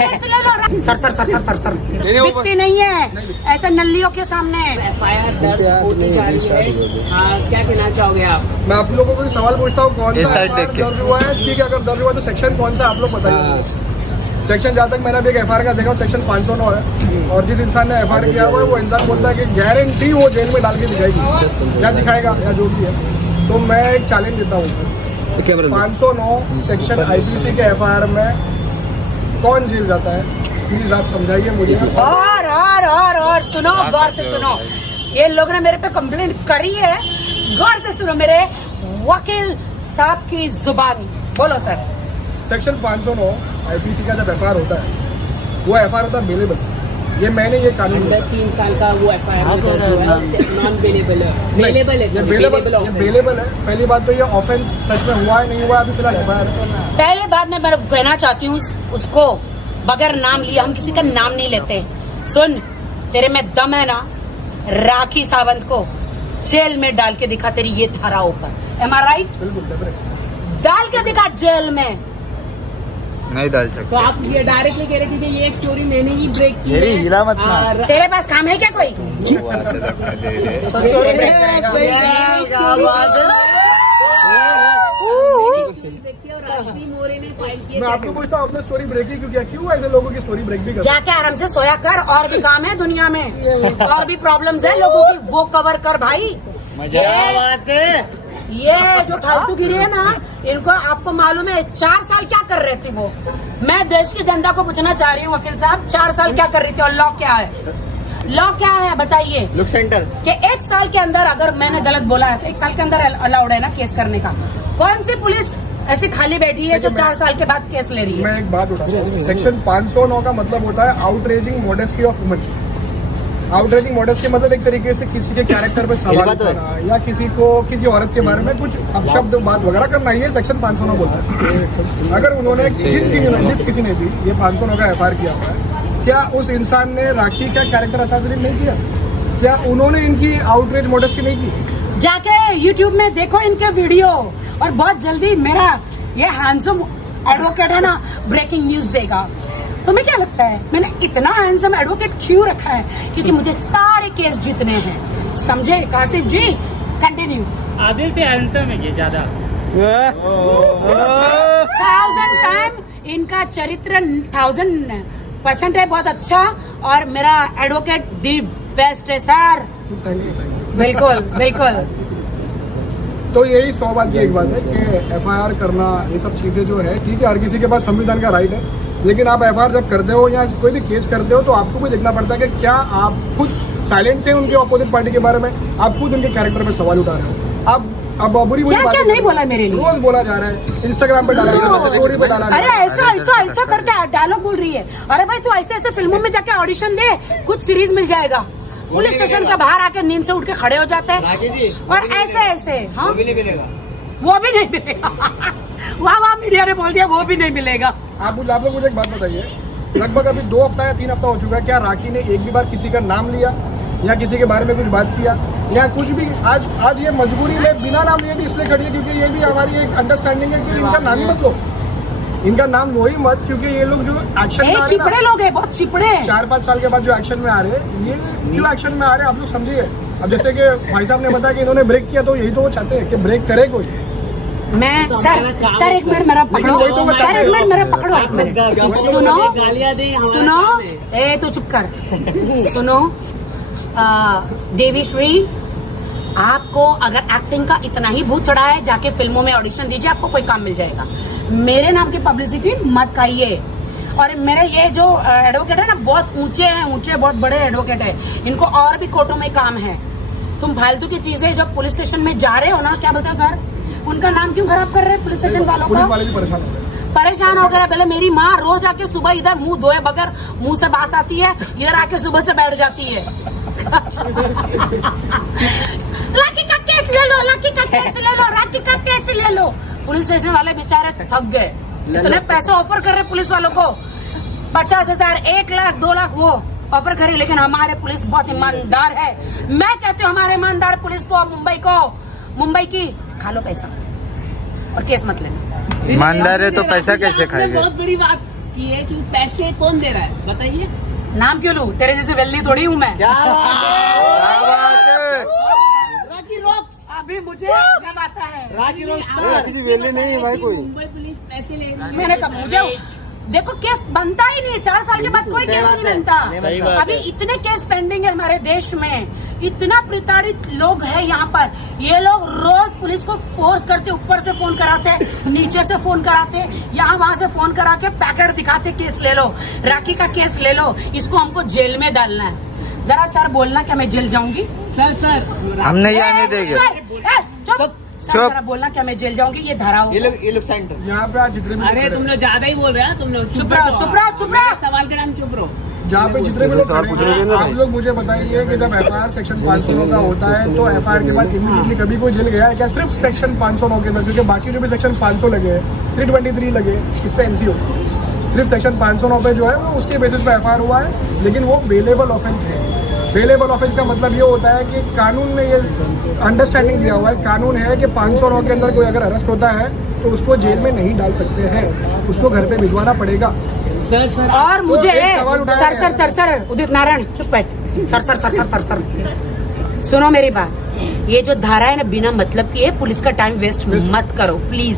Sir दिखती नहीं है ऐसे नल्लियों के सामने। FIR दर्ज होती जा रही है, क्या कहना चाहोगे आप? मैं आप लोगों को सवाल पूछता हूँ, कौन सा दर्ज हुआ है? ठीक है, अगर दर्ज हुआ तो सेक्शन कौन सा आप लोग बताइए। सेक्शन जहाँ तक मैंने अभी एक FIR का देखा सेक्शन 509 है, और जिस इंसान ने FIR किया हुआ है वो इंसान बोलता है कि गारंटी वो जेल में डाल के दिखाएगी या दिखाएगा या जो भी है। तो मैं एक चैलेंज देता हूँ, 509 सेक्शन IPC के FIR में कौन जेल जाता है? प्लीज आप समझाइए मुझे। और सुनो, गौर से सुनो, ये लोग ने मेरे पे कंप्लेंट करी है, गौर से सुनो मेरे वकील साहब की जुबानी। बोलो सर। सेक्शन 509 IPC का जब FIR होता है वो FIR होता है बेलेबल। ये मैंने ये कानून 3 साल का वो FIR नॉन बेलेबल है। बेलेबल है। पहली बात तो ये ऑफेंस सच में हुआ है नहीं हुआ अभी फिलहाल FIR है। पहले बात मैं कहना चाहती हूँ उसको, बगैर नाम लिए, हम किसी का नाम नहीं लेते। सुन, तेरे में दम है ना, राखी सावंत को जेल में डाल के दिखा तेरी ये धाराओं पर। एम आई राइट? बिल्कुल डाल के दिखा जेल में। नहीं डाल सकते। तो आप ये डायरेक्टली कह रहे थे कि ये एक चोरी मैंने ही ब्रेक की है। हीरा मत मार। तेरे पास काम है क्या कोई? तो स्टोरी ब्रेक मैं आपको पूछता हूँ, आपने स्टोरी ब्रेक ही क्यों किया? क्यों ऐसे लोगों की स्टोरी ब्रेक भी कर? जाके आराम से सोया कर, और भी काम है दुनिया में, और भी प्रॉब्लम्स है लोगों की, वो कवर कर भाई। ये जो फालतू गिरी है ना, इनको आपको मालूम है 4 साल क्या कर रहे थे वो? मैं देश की जनता को पूछना चाह रही हूँ वकील साहब, 4 साल क्या कर रही थी और लॉ क्या है? लॉ क्या है बताइए? लुक सेंटर कि 1 साल के अंदर, अगर मैंने गलत बोला है तो 1 साल के अंदर अलाउड है ना केस करने का। कौन सी पुलिस ऐसी खाली बैठी है जो 4 साल के बाद केस ले रही है? मैं एक बात उठा, सेक्शन 509 का मतलब होता है outraging modesty of women. Outraging modesty मतलब एक तरीके से किसी के कैरेक्टर पे सवाल उठाना या किसी को किसी औरत के बारे में कुछ अपशब्द बात वगैरह करना, ये सेक्शन 509 बोलता है। अगर उन्होंने जिस किसी ने भी ये 509 का FIR किया हुआ है, क्या उस इंसान ने राखी का कैरेक्टर असैसिनेट नहीं किया? क्या उन्होंने इनकी आउटरेज मॉडेस्टी नहीं की? जाके YouTube में देखो इनके वीडियो, और बहुत जल्दी मेरा ये हैंडसम एडवोकेट है ना ब्रेकिंग न्यूज देगा। तुम्हें क्या लगता है मैंने इतना हैंडसम एडवोकेट क्यों रखा है? क्योंकि मुझे सारे केस जीतने हैं, समझे कासिफ जी? कंटिन्यू। आदिल से हैंडसम है ये ज्यादा। 1000 टाइम इनका चरित्र 1000% है, बहुत अच्छा, और मेरा एडवोकेट दी बेस्ट है सर। बिल्कुल बिल्कुल। तो यही 100 बात की एक बात है कि FIR करना, ये सब चीजें जो है ठीक है, हर किसी के पास संविधान का राइट है, लेकिन आप FIR जब करते हो या कोई भी केस करते हो तो आपको भी देखना पड़ता है कि क्या आप खुद साइलेंट थे उनके ऑपोजिट पार्टी के बारे में, आप खुद उनके कैरेक्टर पे सवाल उठा रहे हो। अब बुरी क्या नहीं बोला मेरे लिए? रोज बोला जा रहा है, इंस्टाग्राम पे डाला जा रहा है, स्टोरी पे डाला जा रहा है। अरे ऐसा करके डायलॉग बोल रही है। अरे भाई तू ऐसे फिल्मों में जाके ऑडिशन दे, कुछ सीरीज मिल जाएगा। पुलिस स्टेशन के बाहर आके नींद से उठ के खड़े हो जाते हैं, और ऐसे हाँ वो भी नहीं मिलेगा। वाह मीडिया ने बोल दिया वो भी नहीं मिलेगा। आप लोग मुझे एक बात बताइए, लगभग अभी 2 हफ्ता या 3 हफ्ता हो चुका है, क्या राखी ने एक भी बार किसी का नाम लिया या किसी के बारे में कुछ बात किया या कुछ भी? आज ये मजबूरी में बिना नाम लिए भी इसलिए खड़ी है क्योंकि ये भी हमारी एक अंडरस्टैंडिंग है कि इनका नाम ही मत लो, इनका नाम लो ही मत, क्योंकि ये लोग जो एक्शन में चिपड़े लोग हैं, बहुत चिपड़े। 4-5 साल के बाद जो एक्शन में आ रहे हैं, ये क्यों एक्शन में आ रहे हैं आप लोग समझिए। अब जैसे कि भाई साहब ने बताया कि इन्होंने ब्रेक किया, तो यही तो वो चाहते हैं कि ब्रेक करे कोई। मैं सर 1 मिनट मेरा पकड़ो, सर 1 मिनट मेरा पकड़ो, 1 मिनट सुनो, ए तू चुप कर। सुनो देवीश्री, आपको अगर एक्टिंग का इतना ही भूत चढ़ा है, जाके फिल्मों में ऑडिशन दीजिए, आपको कोई काम मिल जाएगा। मेरे नाम की पब्लिसिटी मत खाइए। और मेरे ये जो एडवोकेट है ना, बहुत ऊंचे बहुत बड़े एडवोकेट है, इनको और भी कोर्टों में काम है। तुम फालतू की चीजें जब पुलिस स्टेशन में जा रहे हो ना, क्या बोलते हो सर, उनका नाम क्यों खराब कर रहे हैं पुलिस स्टेशन वालों का? परेशान हो गया। पहले मेरी माँ रोज आके सुबह इधर मुंह धोए बगैर मुंह से बात आती है, इधर आके सुबह से बैठ जाती है। लाठी का केस ले लो, लाठी का केस ले लो, राखी का केस ले लो। पुलिस स्टेशन वाले बेचारे थक गए, इतने पैसे ऑफर कर रहे पुलिस वालों को, 50,000, 1 लाख, 2 लाख वो ऑफर करे, लेकिन हमारे पुलिस बहुत ईमानदार है। मैं कहती हूँ हमारे ईमानदार पुलिस को, मुंबई की खा लो पैसा और केस मत लेना। ईमानदार है तो पैसा कैसे खाएंगे? बहुत बड़ी बात कि है कि पैसे कौन दे रहा है बताइए। नाम क्यों लूं? तेरे जैसी वेल्ली थोड़ी हूँ मैं। क्या बात है? राखी रॉक्स। अभी मुझे सब आता है। राखी किसी वेले नहीं है भाई कोई। मुंबई पुलिस पैसे ले रही है। मैंने कहा मुझे देखो केस बनता ही नहीं है, 4 साल के बाद कोई केस नहीं बनता। अभी इतने केस पेंडिंग है हमारे देश में, इतना प्रताड़ित लोग हैं यहाँ पर। ये लोग रोज पुलिस को फोर्स करते, ऊपर से फोन कराते, नीचे से फोन कराते, यहाँ वहाँ से फोन करा के पैकेट दिखाते, केस ले लो, राखी का केस ले लो, इसको हमको जेल में डालना है। जरा सर बोलना क्या मैं जेल जाऊंगी? सर हम नहीं आने देंगे। चुप चुप। जरा बोलना क्या मैं जेल जाऊंगी? ये धारा हो। ये लोग सेंटर। यहाँ पे आज जितने भी अरे तुम लोग ज्यादा ही बोल रहे हो, तुम लोग चुप रहो, चुप रहो, चुप रहो। सवाल के टाइम चुप रहो। जहाँ पे जितने भी लोग खड़े हैं, आप लोग मुझे बताइए कि जब एफआईआर सेक्शन 509 का होता है तो एफआईआर के बाद इमीडिएटली कभी कोई जेल गया है क्या? सिर्फ सेक्शन 509 के अंदर, क्योंकि बाकी जो भी सेक्शन 500 लगे हैं, 323 लगे, इस पे एनसीओ, सिर्फ सेक्शन 509 पे जो है वो उसके बेसिस पे एफआईआर हुआ है, लेकिन वो बेलेबल ऑफेंस है। बेलेबल ऑफेंस का मतलब ये होता है कि कानून में ये अंडरस्टैंडिंग दिया हुआ है, कानून है कि 509 के अंदर कोई अगर अरेस्ट होता है तो उसको जेल में नहीं डाल सकते हैं, उसको घर पे भिजवाना पड़ेगा। सर और मुझे तो एक सवाल उठाया सर गया। Sir sir sir Udit Narayan चुप बैठ। Sir sir sir sir sir sir सुनो मेरी बात। ये जो धारा है ना बिना मतलब की है, पुलिस का टाइम वेस्ट मत करो please.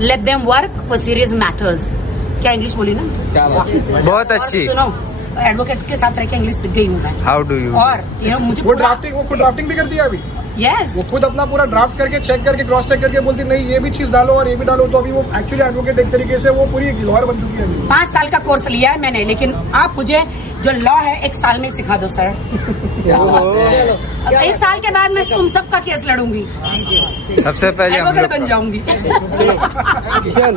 Let them work for serious matters. क्या इंग्लिश बोली ना? क्या बात? बहुत और अच्छी। सुनो, एडवोकेट के साथ रह के इंग्लिश सीख गई हूँ मैं। How do you? और मुझे वो खुद ड्राफ्टिंग भी करती है अभी। यस वो खुद अपना पूरा ड्राफ्ट करके चेक करके क्रॉस चेक करके बोलती नहीं ये भी चीज डालो और ये भी डालो। तो अभी वो एक्चुअली एडवोकेट एक तरीके से वो पूरी लॉयर बन चुकी है अभी। 5 साल का कोर्स लिया है मैंने, लेकिन आप मुझे जो लॉ है 1 साल में सिखा दो सर। अब 1 साल के बाद मैं तुम सबका केस लड़ूंगी, सबसे पहले हम एडवोकेट लोग बन जाऊंगी। सर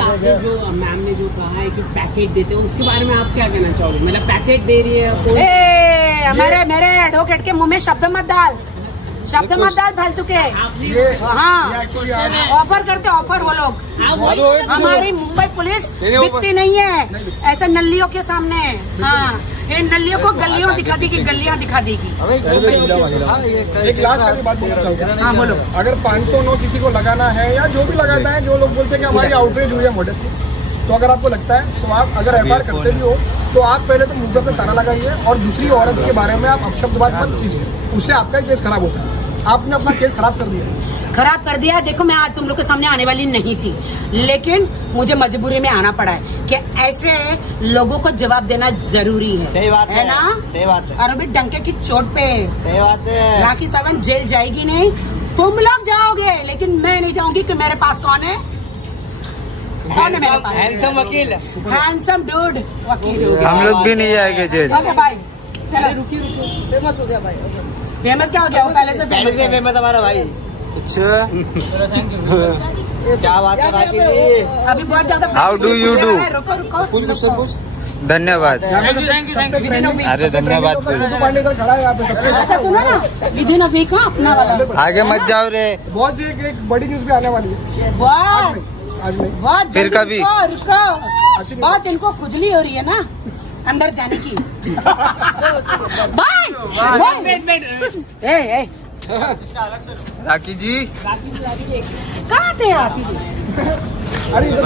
आपने जो मैम ने जो कहा है कि पैकेट देते हैं उसके बारे में आप क्या कहना चाहोगे? मतलब पैकेट दे रही है ए, मेरे एडवोकेट के मुंह में शब्द मत डाल फालतू के। ये हाँ एक्चुअली आज ऑफर करते ऑफर वो लोग। हमारी मुंबई पुलिस बिकती नहीं है ऐसे नल्लियों के सामने। हाँ ये नल्लियों को गलियों दिखा देगी, गलियां दिखा देगी। एक लास्ट वाली बात बोलना चाहता हूँ। हाँ बोलो। अगर 509 किसी को लगाना है या जो भी लगाता है, जो लोग बोलते हैं कि हमारी आउटरीच हुई है मॉडेस्टी, तो अगर आपको लगता है तो आप अगर एफआईआर करते भी हो तो आप पहले तो मुंह पे ताला लगाइए और दूसरी औरत के बारे में आप अपशब्द बात मत कीजिए, उससे आपका ही केस खराब होता है। आपने अपना केस खराब कर दिया। देखो मैं आज तुम लोग के सामने आने वाली नहीं थी, लेकिन मुझे मजबूरी में आना पड़ा है कि ऐसे लोगों को जवाब देना जरूरी है। सही बात है ना? सही बात है। और अभी डंके की चोट पे सही बात है। राखी सावंत जेल जाएगी नहीं, तुम लोग जाओगे, लेकिन मैं नहीं जाऊंगी। कि मेरे पास कौन है? कौन है मेरे पास? हैंडसम वकील। हैंडसम डूड वकील। हम लोग भी नहीं जाएंगे जेल। Okay bye. चलो रुकिए फेमस हो गया भाई। फेमस क्या हो गया? वो पहले से पहले फेमस से है। फेमस हमारा भाई। अच्छा क्या बात है राखी जी। अभी बहुत ज्यादा How do you do? रुको धन्यवाद। अरे धन्यवाद। पांडे इधर खड़ा है यहाँ पे सबके अच्छा सुनो ना, विदिन अ वीक अपना वाला आगे मत जाओ रे। बहुत सी एक बड़ी न्यूज भी आने वाली है बहुत आज नहीं। बहुत फिर जल्दी कभी? रुको बहुत इनको खुजली हो रही है ना अंदर जाने की। बाय ए राखी जी कहाँ थे आप? अरे इधर